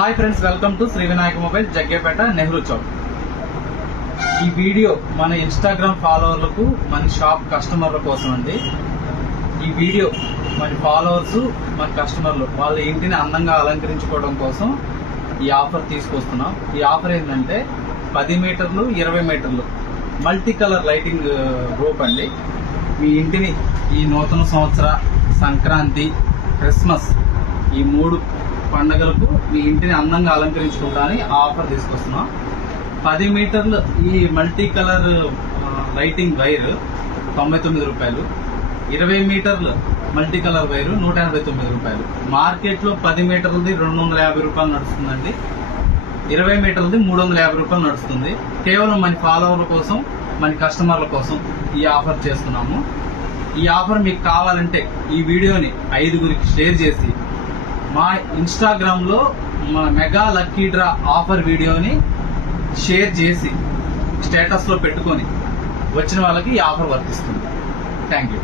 Hi friends, welcome to Sri Vinayaka mobile, Jaggepeta, Nehru Chowk. ఈ video మన Instagram ఫాలోవర్లకు, మన షాప్ కస్టమర్ల కోసం అండి. ఈ వీడియో మన ఫాలోవర్స్, మన కస్టమర్లు వాళ్ళ ఇంటిని అందంగా అలంకరించుకోవడం కోసం ఈ ఆఫర్ తీసుకొస్తున్నాం. ఈ ఆఫర్ ఏంటంటే 10 మీటర్లు 20 మీటర్లు మల్టీ కలర్ లైటింగ్ రూప్ అండి. మీ ఇంటిని ఈ నూతన సంవత్సర, సంక్రాంతి, క్రిస్మస్ ఈ 3 పండుగలకు మీ ఇంటిని అందంగా అలంకరించుకుంటానని ఆఫర్ తీసుకొస్తున్నాం. 10 మీటర్లు ఈ మల్టీ కలర్ లైటింగ్ వైర్ 99 రూపాయలు, 20 మీటర్లు మల్టీ కలర్ వైర్ 189 రూపాయలు. మార్కెట్ లో 10 మీటర్లది 250 రూపాయలు నడుస్తుందండి, 20 మీటర్లది 350 రూపాయలు నడుస్తుంది. కేవలం మన ఫాలోవర్ల కోసం, మన కస్టమర్ల కోసం ఈ ఆఫర్ చేస్తున్నాము. ఈ ఆఫర్ మీకు కావాలంటే ఈ వీడియోని 5గురికి షేర్ చేసి మా ఇన్స్టాగ్రామ్ లో మా మెగా లక్కీ డ్రా ఆఫర్ వీడియోని షేర్ చేసి స్టేటస్ లో పెట్టుకొని వచ్చిన వాళ్ళకి ఈ ఆఫర్ వర్తిస్తుంది. Thank you.